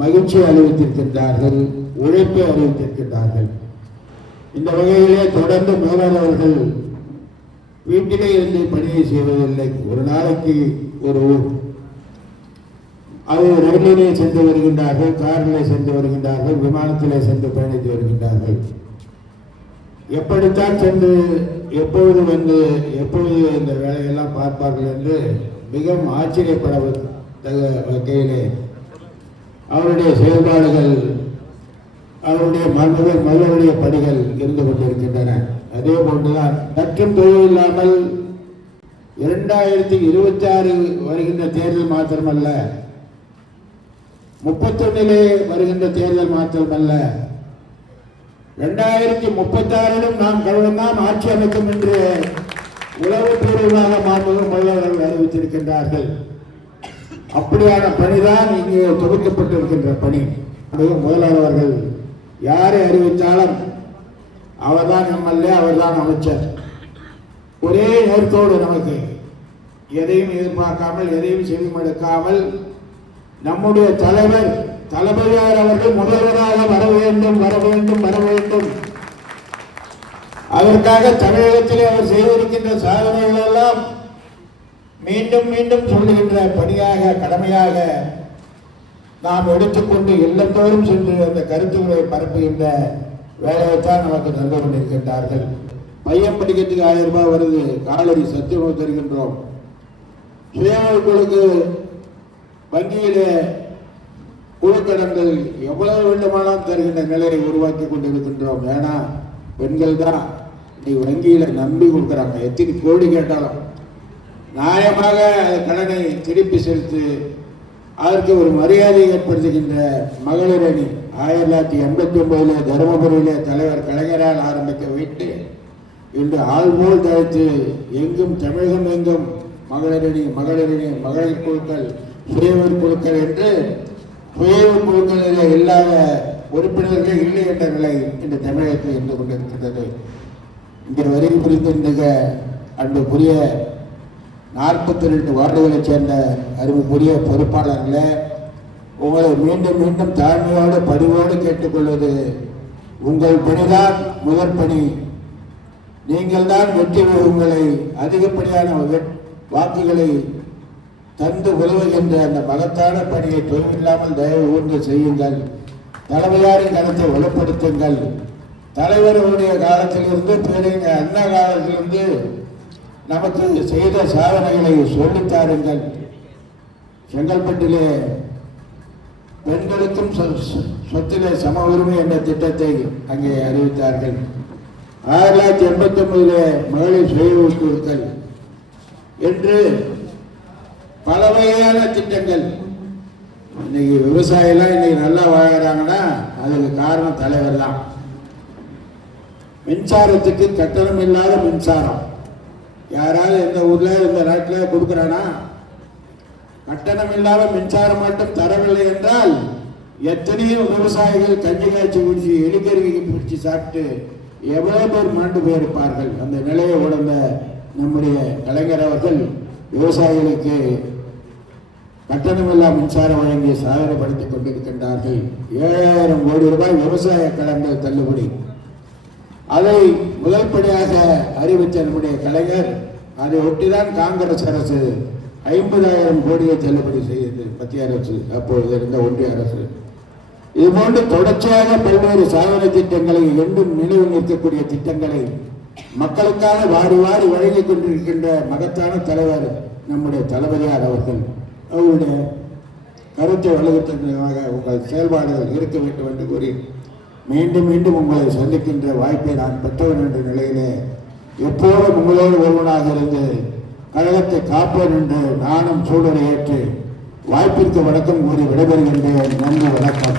மகிழ்ச்சி அறிவித்திருக்கின்றார்கள், உழைப்பை அறிவித்திருக்கின்றார்கள். இந்த வகையிலே தொடர்ந்து முதல்வர் அவர்கள் வீட்டிலே இருந்து பணியை செய்வதில்லை. ஒரு நாளைக்கு ஒரு அவர் ரயிலிலே சென்று வருகின்றார்கள், காரிலே சென்று வருகின்றார்கள், விமானத்திலே சென்று பயணித்து வருகின்றார்கள். எப்படித்தான் சென்று எப்பொழுது வந்து எப்பொழுது இந்த வேலையெல்லாம் பார்ப்பார்கள் என்று மிகவும் ஆச்சரியப்பட வகையிலே அவருடைய செயல்பாடுகள், அவருடைய மகளுடைய பணிகள் இருந்து கொண்டிருக்கின்றன. அதே போன்றுதான் மற்றும் தொழில் இல்லாமல் 2026 வருகின்ற தேர்தல் மாத்திரமல்ல, 31 வருகின்ற தேர்தல் மாத்திரமல்ல, 2036 நாம் கழகம்தான் ஆட்சி அமைக்கும் என்று உளவுபூர்வமாக மாண்புமிகு முதல்வர்கள் அறிவித்திருக்கின்றார்கள். அப்படியான பணிதான் இங்கே தொகுக்கப்பட்டிருக்கின்ற பணி. முதல்வர் அவர்கள் யாரை அறிவித்தாலும் அவர்தான் எம்எல்ஏ, அவர்தான் அமைச்சர். ஒரே நேர்கோடு, நமக்கு எதையும் எதிர்பார்க்காமல் எதையும் செவிமடுக்காமல் நம்முடைய தலைவர் தளபதியார் அவர்கள் முதல்வராக வர வேண்டும் வர வேண்டும் வர வேண்டும். அதற்காக தமிழகத்திலே அவர் செய்திருக்கின்ற சாதனைகள் எல்லாம் மீண்டும் மீண்டும் சொல்லுகின்ற பணியாக, கடமையாக நாம் எடுத்துக்கொண்டு இல்லத்தோறும் சென்று அந்த கருத்துக்களை பரப்புகின்ற வேலையைத்தான் நமக்கு தந்து கொண்டிருக்கின்றார்கள். பையன் படிக்கிறதுக்கு 1000 ரூபாய் வருது, காலடி சத்துணவு தருகின்றோம். சுயநலக்குழுக்கு வங்கியிலே குழுக்கடன்கள் எவ்வளவு வேண்டுமானாலும் தருகின்ற நிலையை உருவாக்கி கொண்டிருக்கின்றோம். ஏன்னா பெண்கள் தான் நீ வங்கியில நம்பி கொடுக்குறாங்க. எத்தனை கோடி கேட்டாலும் நியாயமாக கடனை திருப்பி செலுத்து, அதற்கு ஒரு மரியாதை ஏற்படுத்துகின்ற மகளிர் அணி 1989 தருமபுரியிலே தலைவர் கலைஞரால் ஆரம்பிக்க வைத்து இன்று ஆள்போல் தழைத்து எங்கும் தமிழகம் எங்கும் மகளிர் அணி மகளிர் குழுக்கள், சுயவர் குழுக்கள் என்று சுயவர் குழுக்களில் இல்லாத உறுப்பினர்கள் இல்லை என்ற நிலை இந்த தமிழகத்தில் இருந்து கொண்டிருக்கின்றது. இங்கே வருகை புரிந்திருந்த அன்புக்குரிய 42 வார்டுகளைச் சேர்ந்த அறிவுக்குரிய பொறுப்பாளர்களே, உங்களை மீண்டும் மீண்டும் தாழ்மையோடு பணிவோடு கேட்டுக்கொள்வது, உங்கள் பணிதான் முதற் பணி. நீங்கள் தான் வெற்றி உங்களை அதிகப்படியான வாக்குகளை தந்து உதவுகின்ற அந்த மகத்தான பணியை தொய்வில்லாமல் தயவு ஊர்ந்து செய்யுங்கள். தலைமையாரின் கருத்தை வலுப்படுத்துங்கள். தலைவர்களுடைய காலத்திலிருந்து பேரிங்க அண்ணா காலத்திலிருந்து நமக்கு செய்த சாதனைகளை சொல்லித்தாருங்கள். செங்கல்பட்டிலே பெண்களுக்கும் சொத்திலே சம உரிமை என்ற திட்டத்தை அங்கே அறிவித்தார்கள். 1989 மகளிர் சுய ஊக்குவித்தல் என்று பல வகையான திட்டங்கள். இன்னைக்கு விவசாயிலாம் இன்னைக்கு நல்லா வாழறாங்கன்னா அதுக்கு காரணம் தலைவர் தான். மின்சாரத்துக்கு கட்டணம் இல்லாத மின்சாரம் யாராவது எந்த ஊர்ல இந்த நாட்டில் கொடுக்குறானா? கட்டணம் இல்லாத மின்சாரம் மட்டும் தரவில்லை என்றால் எத்தனையோ விவசாயிகள் கஞ்சி காய்ச்சி குடிச்சு எலிக்கருவிக்கு பிடிச்சி சாப்பிட்டு எவ்வளவு பேர் மாண்டு போயிருப்பார்கள். அந்த நிலையை உணர்ந்த நம்முடைய கலைஞர் அவர்கள் விவசாயிகளுக்கு கட்டணமில்லா மின்சாரம் வழங்கி சாதனைப்படுத்திக் கொண்டிருக்கின்றார்கள். 7000 கோடி ரூபாய் விவசாய கடன்கள் தள்ளுபடி. அதை முதல் படியாக அறிவித்த நம்முடைய கலைஞர், அதை ஒட்டிதான் காங்கிரஸ் அரசு 50,000 கோடியை தள்ளுபடி செய்தது. மத்திய அரசு, அப்பொழுது இருந்த ஒன்றிய அரசு. இதுபோன்று தொடர்ச்சியாக பல்வேறு சாதனை திட்டங்களை, என்றும் நினைவு நிற்கக்கூடிய திட்டங்களை மக்களுக்காக வாரி வாரி வழங்கிக் கொண்டிருக்கின்ற மகத்தான தலைவர் நம்முடைய தளபதியார் அவர்கள். அவருடைய கருத்தை வலுவூட்டுவதற்காக உங்கள் செயல்பாடுகள் இருக்க வேண்டும் என்று கூறி மீண்டும் மீண்டும் உங்களை சந்திக்கின்ற வாய்ப்பை நான் பெற்றவன் என்ற நிலையிலே எப்போதும் உங்களோடு ஒருவனாக இருந்து கழகத்தை காப்பேன் என்று நானும் சூழலை ஏற்று வாய்ப்பிற்கு வணக்கம் கூறி விடைபெறுகின்றேன். நன்றி, வணக்கம்.